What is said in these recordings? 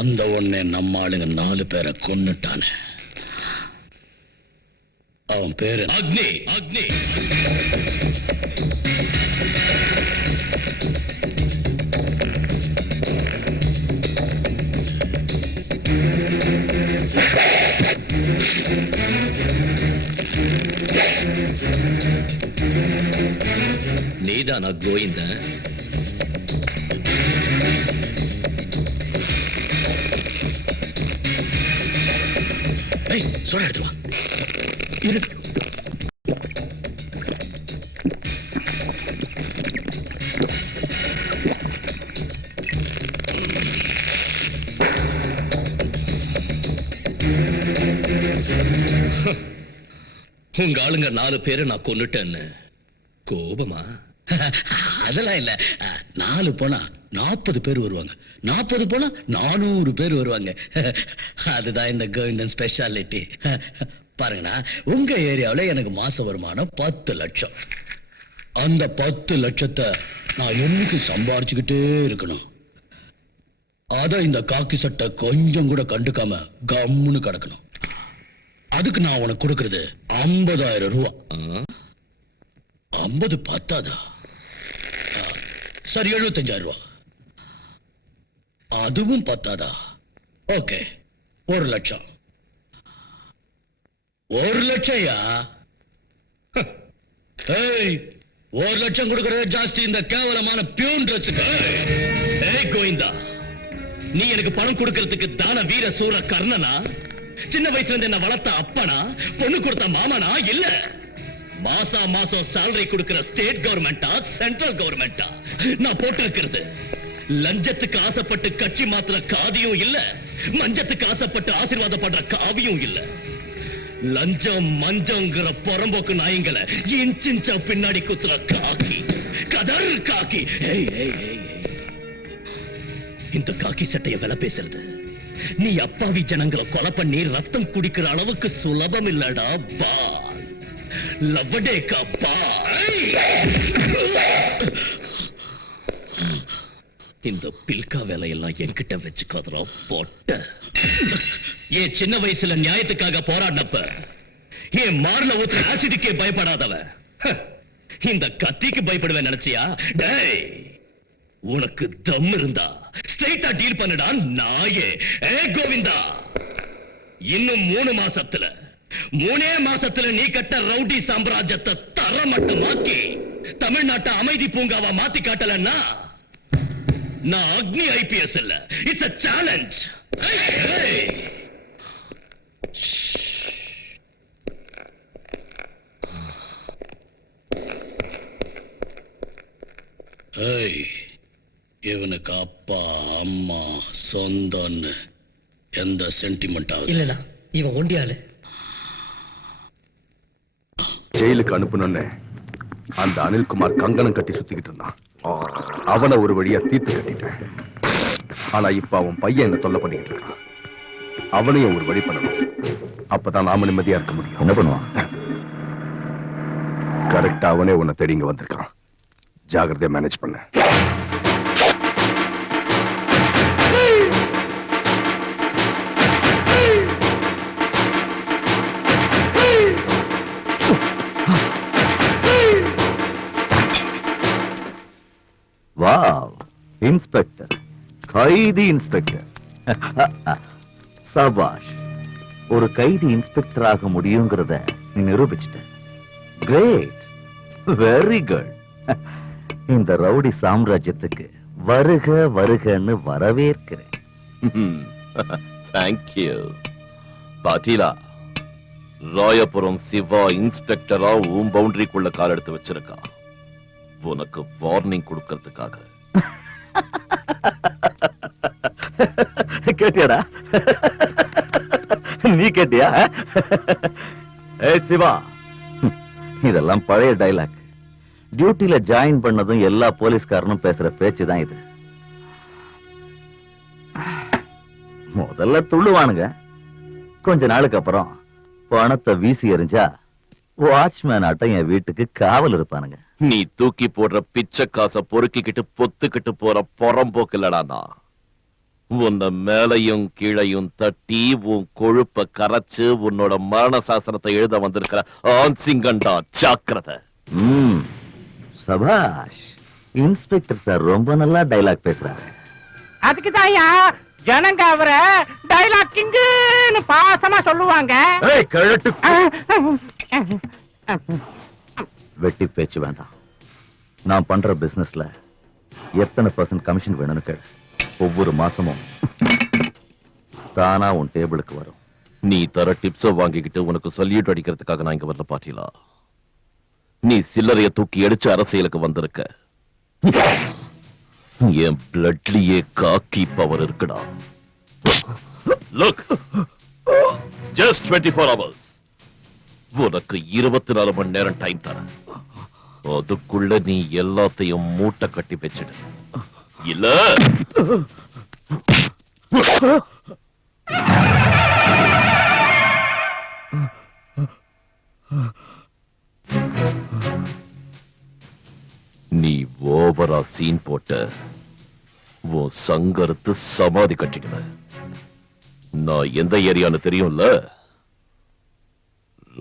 அந்த உடனே நம்ம ஆளுங்க 4 பேரை கொன்னுட்டானே. அவன் பேரு அக்னி. அக்னி நீதானா கோவிந்த? சொல்ல எடுத்து வா. உங்க ஆளுங்க 4 பேரை நான் கொன்னுட்டேன்னு கோபமா? அதெல்லாம் இல்ல. 4 போனா 40 பேர் வருவாங்க, 40 போனா 400 பேர் வருவாங்க. அதுதான் இந்த கோவிந்தன் ஸ்பெஷாலிட்டி. பாருங்கண்ணா, உங்க ஏரியாவில் எனக்கு மாச வருமானம் 10 லட்சம். அந்த 10 லட்சத்தை நான் என்னைக்கு சம்பாரிச்சுக்கிட்டே இருக்கணும். அத இந்த காக்கி சட்டை கொஞ்சம் கூட கண்டுக்காம கம்முன்னு கிடக்கணும். அதுக்கு நான் உனக்கு கொடுக்கறது 50,000 ரூபா. 50 பத்தாதா? சரி, 75,000 ரூபா. அதுவும் பத்தாதா? ஓகே, 1 லட்சம். 1 லட்சம்யா? 1 லட்சம் கொடுக்கறது ஜாஸ்தி இந்த கேவலமான பியூன் ட்ரெஸ்ஸுக்கு. கோவிந்தா, நீ எனக்கு பணம் கொடுக்கறதுக்கு தான வீர சூர கர்ணனா? சின்ன வயசுல இருந்து என்ன வளர்த்த அப்பனா? பொண்ணு கொடுத்த மாமனா? இல்ல, மாசம் சாலரி கொடுக்கிற ஸ்டேட் கவர்மெண்டா சென்ட்ரல் கவர்மெண்டா? நான் போட்டு இருக்கிறது லஞ்சத்துக்கு ஆசைப்பட்டு கட்சி மாத்திர காதியும் இல்ல, மஞ்சத்துக்கு ஆசைப்பட்டு ஆசீர்வாதப்படுற காவியும் இல்ல. லஞ்சம் மஞ்சங்கிற புறம்போக்கு நாயங்களை இன்ச்சா பின்னாடி குத்துற காக்கி, கதர் காக்கி. இந்த காக்கி சட்டைய விலை பேசுறது நீ அப்பாவி ஜனங்களை கொலை பண்ணி ரத்தம் குடிக்கிற அளவுக்கு சுலபம் இல்லடா பா. லவடேக்கா பா. இந்த பில்கா வேலையெல்லாம் என்கிட்ட வச்சுக்காதரா போட்ட. ஏன் சின்ன வயசுல நியாயத்துக்காக போராடினப்ப ஏன் மார்ல ஊத்துற ஆசிடுக்கே பயப்படாதவ இந்த கத்திக்கு பயப்படுவேன் நினைச்சியா? டேய், உனக்கு தம் இருந்தா ஸ்ட்ரைட்டா டீல் பண்ணடா நாயே. கோவிந்தா, இன்னும் 3 மாசத்துல நீ கட்ட ரவுடி சாம்ராஜ்யத்தை தரமட்டமாக்கி தமிழ்நாட்டை அமைதி பூங்காவா மாத்தி காட்டலன்னா நான் அக்னி ஐபிஎஸ் இல்ல. It's a challenge. இவனுக்கு அப்பா அம்மா சொந்தம்னு எந்த சென்டிமெண்ட் ஆகுது இல்லடா. இவன் ஒண்டியாளு. ஜெயிலுக்கு அனுப்பணும்னு அந்த அனில்குமார் கங்கணம் கட்டி சுத்திக்கிட்டு இருந்தான். அவனை ஒரு வழியா தீர்த்து கட்டிட்டேன். ஆனா இப்ப அவன் பையன் என்ன தொல்லை பண்ணிக்கிட்டு இருக்கான். அவனையும் ஒரு வழி பண்ணணும். அப்பதான் நாம நிம்மதியா இருக்க முடியும். என்ன பண்ணுவான்? கரெக்டா அவனே உன்னை தேடி இங்க வந்திருக்கான். ஜாகிரதையா மேனேஜ் பண்ண. வாவ், இன்ஸ்பெக்டர், கைதி இன்ஸ்பெக்டர். சபாஷ், ஒரு கைதி இன்ஸ்பெக்டர் ஆக முடியுங்கிறத நீ நிரூபிச்சிட்ட. Great, very good. இந்த ரவுடி சாம்ராஜ்யத்துக்கு வருக வருகன்னு வரவேற்கிறேன். தேங்க்யூ. பாட்டீலா, ராயபுரம் சிவா இன்ஸ்பெக்டரா உன் பவுண்டரிக்குள்ள கால் எடுத்து வச்சிருக்கா. உனக்கு வார்னிங் கொடுக்கிறதுக்காக. கேட்டியாடா? நீ கேட்டியா? சிவா, இதெல்லாம் பழைய டைலாக். டியூட்டில ஜாயின் பண்ணதும் எல்லா போலீஸ்காரனும் பேசுற பேச்சுதான் இது. முதல்ல துள்ளுவானுங்க, கொஞ்ச நாளுக்கு அப்புறம் பணத்தை வீசி எறிஞ்சா வாட்ச்மேன் ஆட்டம் என் வீட்டுக்கு காவல் இருப்பானுங்க. நீ தூக்கி போடுற பிச்சை காசை பொறுக்கிக்கிட்டு பொத்துக்கிட்டு போற புறம்போக்கு இல்லடானா. உன்னை மேலையும் கீழையும் தட்டி உன் கொழுப்ப கரைச்சு உன்னோட மரண சாசனத்தை எழுத வந்திருக்கிற ஆன்சிங்கண்டா ஜாக்கிரதை. சபாஷ், இன்ஸ்பெக்டர் சார் ரொம்ப நல்லா டைலாக் பேசுறாரு. அதுக்கு தாயா ஜனங்க அவரை டைலாக் கிங்குன்னு பாசமா சொல்லுவாங்க. வெட்டி பேச்சு வேண்டாம். நான் பண்ற பிசினஸ்ல எத்தனை % கமிஷன் வேணும்னு கேளு. ஒவ்வொரு மாசமும் தானா உன் டேபிளுக்கு வரும். நீ தர டிப்ஸ வாங்கிக்கிட்டு உனக்கு சல்யூட் அடிக்கிறதுக்காக நான் இங்க வரல பாட்டீலா. நீ சில்லறைய தூக்கி அடிச்சு அரசியலுக்கு வந்திருக்க. என் பிளட்லயே காக்கி பவர் இருக்குடா. Look, just 24 hours. உனக்கு 24 மணி நேரம் டைம் தரேன். அதுக்குள்ள நீ எல்லாத்தையும் மூட்டை கட்டி வச்சிடு. இல்ல நீ ஓவரா சீன் போட்ட உன் சங்கரத்து சமாதி கட்டிடுவேன். நான் எந்த ஏரியான்னு தெரியும்ல?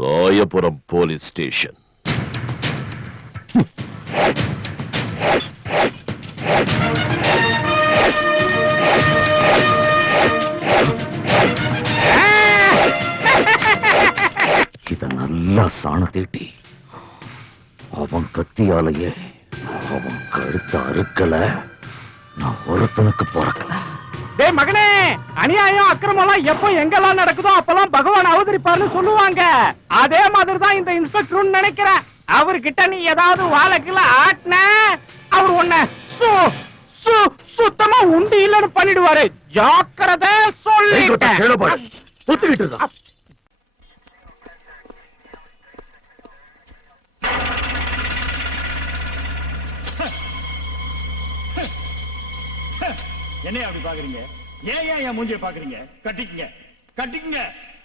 Royapuram police station. இத நல்லா சாண தீட்டி அவன் கத்தியாலேயே அவன் கழுத்த அறுக்கல, நான் ஒருத்தனுக்கு பிறக்கல. டேய் மகனே, அநியாயம் அக்கிரமம் எப்போ எங்கெல்லாம் நடக்குதோ அப்பெல்லாம் பகவான் அவதரிப்பார்னு சொல்லுவாங்க. அதே மாதிரி தான் இந்த இன்ஸ்பெக்டர் நினைக்கிறேன். அவர்கிட்ட நீ ஏதாவது வாழைக்குள்ள ஆட்டின அவர் உன்னை சுத்தமா உண்டு இல்லன்னு பண்ணிடுவாரு. ஜாக்கிரதை சொல்லிட்டேன். என்ன அப்படி பாக்குறீங்க? ஏன் என் மூஞ்சிய பாக்குறீங்க? கட்டிக்குங்க, கட்டிக்குங்க.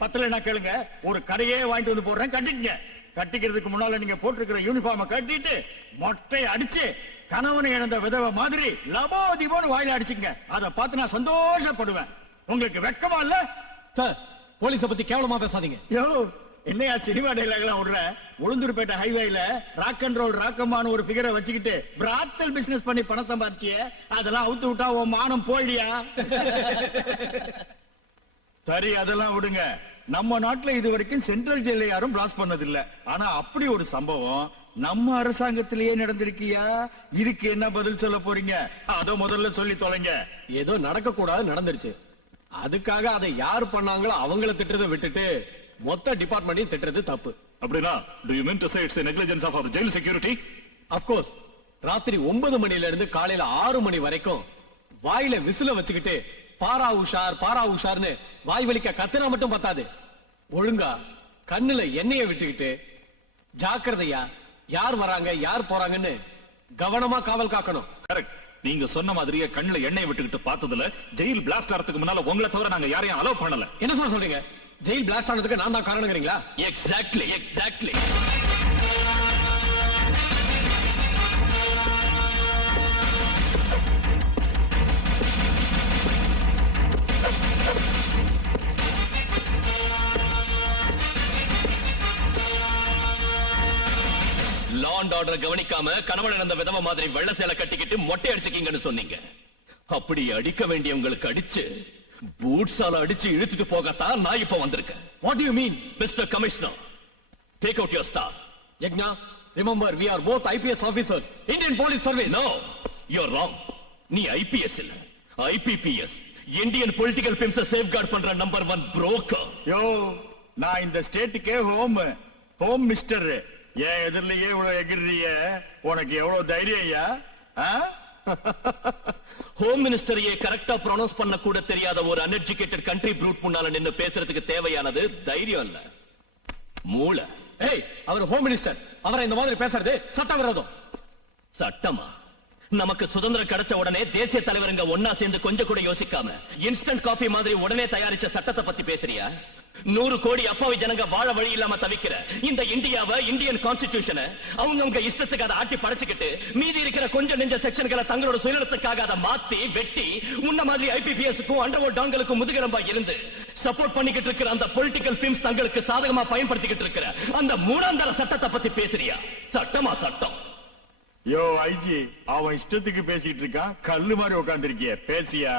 பத்தல கேளுங்க, ஒரு கடையே வாங்கிட்டு வந்து போடுறேன், கட்டிக்குங்க. கட்டிக்கிறதுக்கு முன்னால நீங்க போட்டிருக்கிற யூனிஃபார்ம கட்டிட்டு மொட்டை அடிச்சு கணவனை இழந்த விதவை மாதிரி லபோதிபோன்னு வாயில அடிச்சுங்க. அதை பார்த்து நான் சந்தோஷப்படுவேன். உங்களுக்கு வெக்கமா இல்ல? சார், போலீஸ பத்தி கேவலமா பேசாதீங்க. யோ, என்னையா சினிமா டைலாக் எல்லாம் விடுற? உளுந்தூர்பேட்டை ஹைவேல ராக் அண்ட் ரோல் ராக்கம்மான்னு ஒரு பிகரை வச்சுக்கிட்டு பிராத்தல் பிசினஸ் பண்ணி பணம் சம்பாதிச்சிய, அதெல்லாம் அவுத்து விட்டா உன் மானம் போயிடியா? சரி, அதெல்லாம் விடுங்க. நம்ம நாட்டுல இது வரைக்கும் சென்ட்ரல் ஜெயில யாரும் பிளாஸ்ட் பண்ணதில்லை. ஆனா அப்படி ஒரு சம்பவம் நம்ம அரசாங்கத்திலேயே நடந்திருக்கியா? இதுக்கு என்ன பதில் சொல்ல போறீங்க? அத முதல்ல சொல்லி தொலைங்க. ஏதோ நடக்க கூடாது நடந்துருச்சு, அதுக்காக அதை யார் பண்ணாங்களோ அவங்கள திட்டுறதை விட்டுட்டு மொத்த டிபார்ட்மெண்ட்டையும் திட்டுறது தப்பு. அப்படின்னா do you mean to say it's a negligence of our jail security? Of course, ராத்திரி 9 மணில இருந்து காலையில 6 மணி வரைக்கும் வாயில விசில வச்சுக்கிட்டு பாரா உஷார்னு வாய் வலிக்க கத்துனா மட்டும் பத்தாது. ஒழுங்கா கண்ணுல எண்ணெய விட்டுக்கிட்டு ஜாக்கிரதையா யார் வராங்க யார் போறாங்கன்னு கவனமா காவல் காக்கணும். கரெக்ட். நீங்க சொன்ன மாதிரியே கண்ணுல எண்ணெய் விட்டுக்கிட்டு பார்த்ததுல ஜெயில் பிளாஸ்ட் ஆறதுக்கு முன்னால உங்களை தவிர நாங்க யாரையும் அலோவ் பண்ணல. என்ன சொல்றீங்க? ஜெயில் பிளாஸ்ட் ஆனதுக்கு நான் தான் காரணங்கிறீங்களா? எக்ஸாக்ட்லி. லா அண்ட் ஆர்டர் கவனிக்காம கணவன் இழந்த விதவை மாதிரி வெள்ள சேலை கட்டிக்கிட்டு மொட்டை அடிச்சுக்கீங்கன்னு சொன்னீங்க. அப்படி அடிக்க வேண்டியவங்களுக்கு அடிச்சு பூட்ஸால அடிச்சு இழுத்துட்டு போகத்தான் நான் இப்ப வந்திருக்கேன். What do you mean? Mister commissioner, take out your stars. Yagna, remember we are both IPS officers, Indian Police Service. No, you're wrong. நீ ஐபிஎஸ் இல்ல, ஐபிபிஎஸ், இந்தியன் பொலிட்டிக்கல் பிம்ஸ சேஃப்கார்ட் பண்ற நம்பர் 1 புரோக்கர். யோ, நான் இந்த ஸ்டேட்டுக்கே ஹோம் மிஸ்டர். ஏன் எதிரிலேயே இவ்வளவு எகிரிய? உனக்கு எவ்வளவு தைரியம் ஐயா? ஹோம் மினிஸ்டரையே கரெக்டா ப்ரொனவுன்ஸ் பண்ண கூட தெரியாத ஒரு அன்எஜுகேட்டட் கண்ட்ரி ப்ரூட் முன்னால நின்னு பேசுறதுக்கு தேவையானது தைரியம் இல்ல, மூளை. Hey, அவர் ஹோம் மினிஸ்டர், அவரை இந்த மாதிரி பேசுறது சட்டவிரோதம். சட்டமா? நமக்கு சுதந்திரம் கிடைச்ச உடனே தேசிய தலைவருங்க ஒன்னா சேர்ந்து கொஞ்சம் கூட யோசிக்காம இன்ஸ்டன்ட் காஃபி மாதிரி உடனே தயாரிச்ச சட்டத்தை பத்தி பேசுறியா? 100 கோடி அப்பாவி ஜனங்க வாழ வழி இல்லாம தவிக்கிற இந்த இந்தியாவை, இந்தியன் கான்ஸ்டிடியூஷனை அவங்க இஷ்டத்துக்கு அதை ஆட்டி படைச்சுக்கிட்டு மீதி இருக்கிற கொஞ்சம் நெஞ்ச செக்ஷன்களை தங்களோட சுயநலத்துக்காக அதை மாத்தி வெட்டி உன்ன மாதிரி ஐபிபிஎஸ்க்கும் அண்டர்வோல்ட் டான்களுக்கும் முதுகெலும்பா இருந்து சப்போர்ட் பண்ணிக்கிட்டு இருக்கிற அந்த பொலிட்டிக்கல் பிம்ஸ் தங்களுக்கு சாதகமா பயன்படுத்திக்கிட்டு இருக்கிற அந்த மூணாந்தர சட்டத்தை பத்தி பேசுறியா? சட்டமா சட்டம்? யோ ஐஜி, அவன் இஷ்டத்துக்கு பேசிட்டு இருக்கான், கல்லு மாதிரி உட்கார்ந்திருக்கிய. பேசியா?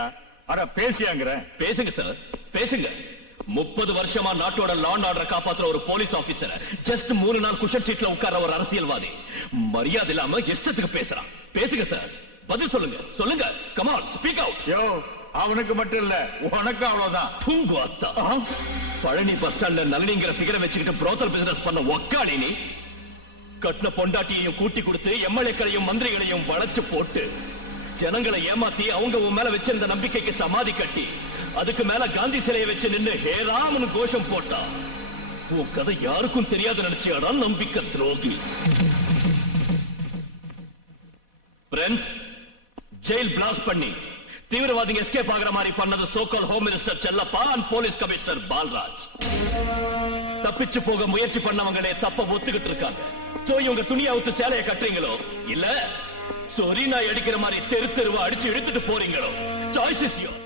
அட பேசியாங்கிற. பேசுங்க சார், பேசுங்க. 30 வருஷமா நாட்டோட லா அண்ட் ஆர்டர் காப்பாத்துற ஒரு போலீஸ் ஆபீசர் ஜஸ்ட் 3 நாள் குஷன் சீட்ல உட்கார்ற ஒரு அரசியல்வாதி மரியாதை இல்லாம இஷ்டத்துக்கு பேசுறான். பேசுங்க சார், பதில் சொல்லுங்க, சொல்லுங்க. Come on, speak out. Yo, அவனுக்கு மட்டும் இல்ல, உனக்கு அவ்வளவுதான். தூங்கு அத்தா. பழனி பஸ் ஸ்டாண்ட்ல நளினிங்கிற ஃபிகரை வச்சுக்கிட்டு புரோக்கர் பிசினஸ் பண்ண ஒக்காடி நீ கட்டின பொண்டாட்டியையும் கூட்டி கொடுத்து எம்எல்ஏக்களையும் மந்திரிகளையும் வளைச்சு போட்டு ஜனங்களை ஏமாத்தி அவங்க உன் மேல வச்சிருந்த நம்பிக்கைக்கு சமாதி கட்டி அதுக்கு மேல காந்தி சிலையை வச்சு நின்னு ஹே ராமனு கோஷம் போட்டா உன் கதை யாருக்கும் தெரியாது நினைச்சியாடா நம்பிக்கை துரோகி. ஃப்ரெண்ட்ஸ், ஜெயில் பிளாஸ்ட் பண்ணி தீவிரவாதிங்க எஸ்கேப் ஆகிற மாதிரி பண்ணது so called home minister Chellappa and police commissioner Paulraj. தப்பிச்சு போக முயற்சி பண்ணவங்களே தப்ப ஒத்துக்கிட்டு இருக்காங்க. சோ இவங்க துணியை அவுத்து சேலையை கட்டுறீங்களோ இல்ல சொரி நாய் அடிக்கிற மாதிரி தெரு தெருவா அடிச்சு இழுத்துட்டு போறீங்களோ? Choice is yours.